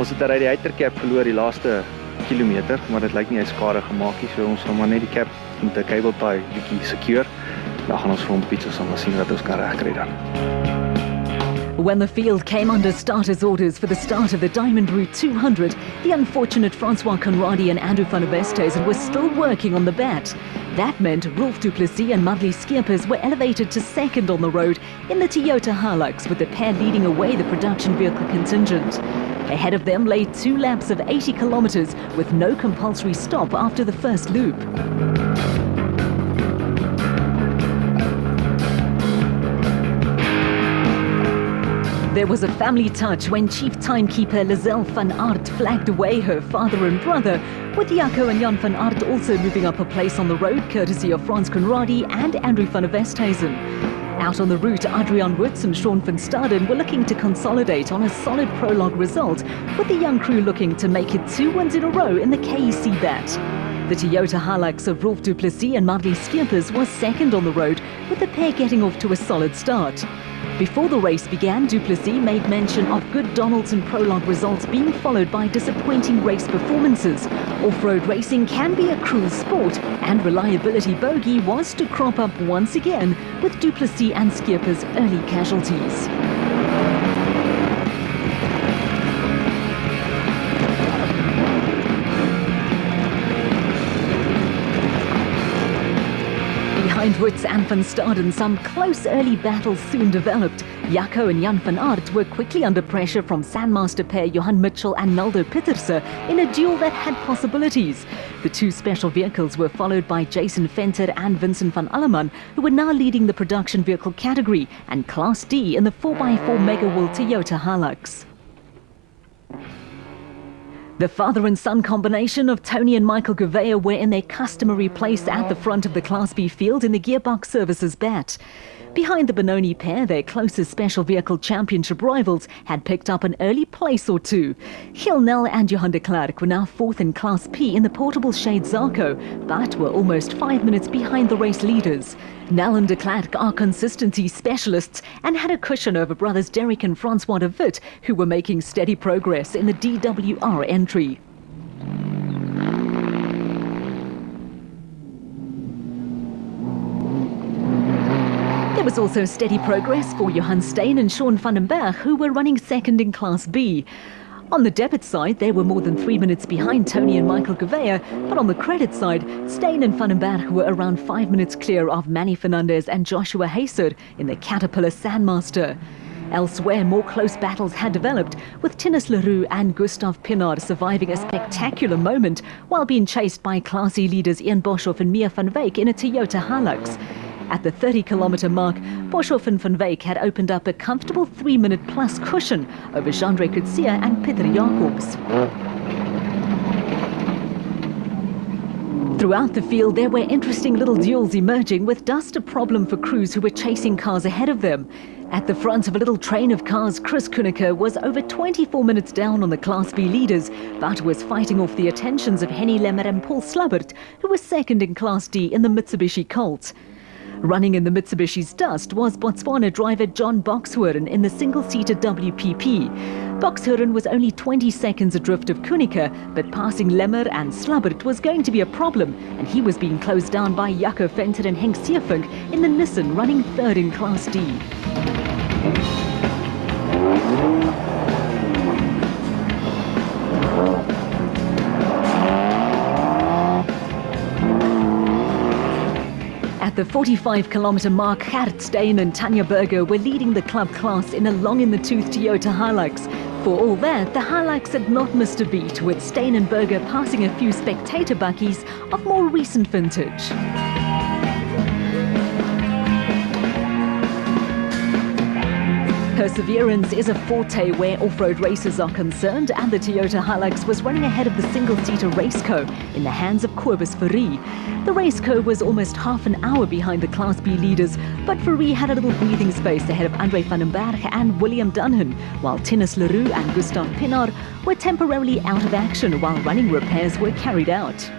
Ons het 'n radiator cap verloor die laaste kilometer, maar dit lyk nie hy skade gemaak nie, so ons gaan maar net die cap met 'n cable tie bietjie secure. Dan gaan ons vir hom pitch, ons sal maar sien wat ons kan regkry dan. When the field came under starters' orders for the start of the Diamond Route 200, the unfortunate Francois Conradi and Andrew van der Westhuizen were still working on the bat. That meant Rolf du Plessis and Madly Skeepers were elevated to second on the road in the Toyota Hilux, with the pair leading away the production vehicle contingent. Ahead of them lay 2 laps of 80 kilometers with no compulsory stop after the first loop. There was a family touch when Chief Timekeeper Lizelle van Aert flagged away her father and brother, with Jaco and Jan van Aert also moving up a place on the road courtesy of Frans Conradi and Andrew van der Westhuizen. Out on the route, Adrian Woods and Sean van Staden were looking to consolidate on a solid prologue result, with the young crew looking to make it 2 wins in a row in the KEC bat. The Toyota Hilux of Rolf du Plessis and Madly Skeepers was second on the road, with the pair getting off to a solid start. Before the race began, du Plessis made mention of good Donaldson prologue results being followed by disappointing race performances. Off-road racing can be a cruel sport, and reliability bogey was to crop up once again, with du Plessis and Skeepers early casualties. Behind Woods and van Staden, some close early battles soon developed. Jaco and Jan van Aert were quickly under pressure from Sandmaster pair Johan Mitchell and Naldo Pieterse in a duel that had possibilities. The 2 special vehicles were followed by Jason Venter and Vincent van Alleman, who were now leading the production vehicle category and Class D in the 4x4 Megawool Toyota Hilux. The father and son combination of Tony and Michael Gouveia were in their customary place at the front of the Class B field in the Gearbox Services bat. Behind the Benoni pair, their closest special vehicle championship rivals had picked up an early place or 2. Gil Nel and Johan de Klerk were now 4th in Class P in the portable shade Zarco, but were almost 5 minutes behind the race leaders. Nel and de Klerk are consistency specialists and had a cushion over brothers Derek and Francois de Witt, who were making steady progress in the DWR entry. There was also steady progress for Johan Steyn and Sean van den Berg, who were running second in Class B. On the debit side, they were more than 3 minutes behind Tony and Michael Gouveia, but on the credit side, Steyn and van den Berg were around 5 minutes clear of Manny Fernandez and Joshua Hayser in the Caterpillar Sandmaster. Elsewhere, more close battles had developed, with Tinus Leroux and Gustav Pinard surviving a spectacular moment while being chased by Class E leaders Ian Boshoff and Mia van Wyk in a Toyota Hilux. At the 30-kilometer mark, Boshoff and van Wyk had opened up a comfortable 3-minute plus cushion over Jandre Kutsia and Peter Jacobs. Throughout the field, there were interesting little duels emerging, with dust a problem for crews who were chasing cars ahead of them. At the front of a little train of cars, Chris Kuneker was over 24 minutes down on the Class B leaders, but was fighting off the attentions of Henny Lemmer and Paul Slubbert, who was second in Class D in the Mitsubishi Colt. Running in the Mitsubishi's dust was Botswana driver John Boxhoorn in the single-seater WPP. Boxhoorn was only 20 seconds adrift of Kuneker, but passing Lemmer and Slubbert was going to be a problem, and he was being closed down by Jaco Venter and Henk Seefunk in the Nissan, running third in Class D. At the 45-kilometer mark, Gert Steyn and Tanya Berger were leading the club class in a long-in-the-tooth Toyota Hilux. For all that, the Hilux had not missed a beat, with Steyn and Berger passing a few spectator buckies of more recent vintage. Perseverance is a forte where off-road races are concerned, and the Toyota Hilux was running ahead of the single-seater Raceco in the hands of Cobus Fourie. The Raceco was almost half an hour behind the Class B leaders, but Fourie had a little breathing space ahead of Andre van den Berg and William Dunhan, while Tinus Leroux and Gustav Pinard were temporarily out of action while running repairs were carried out.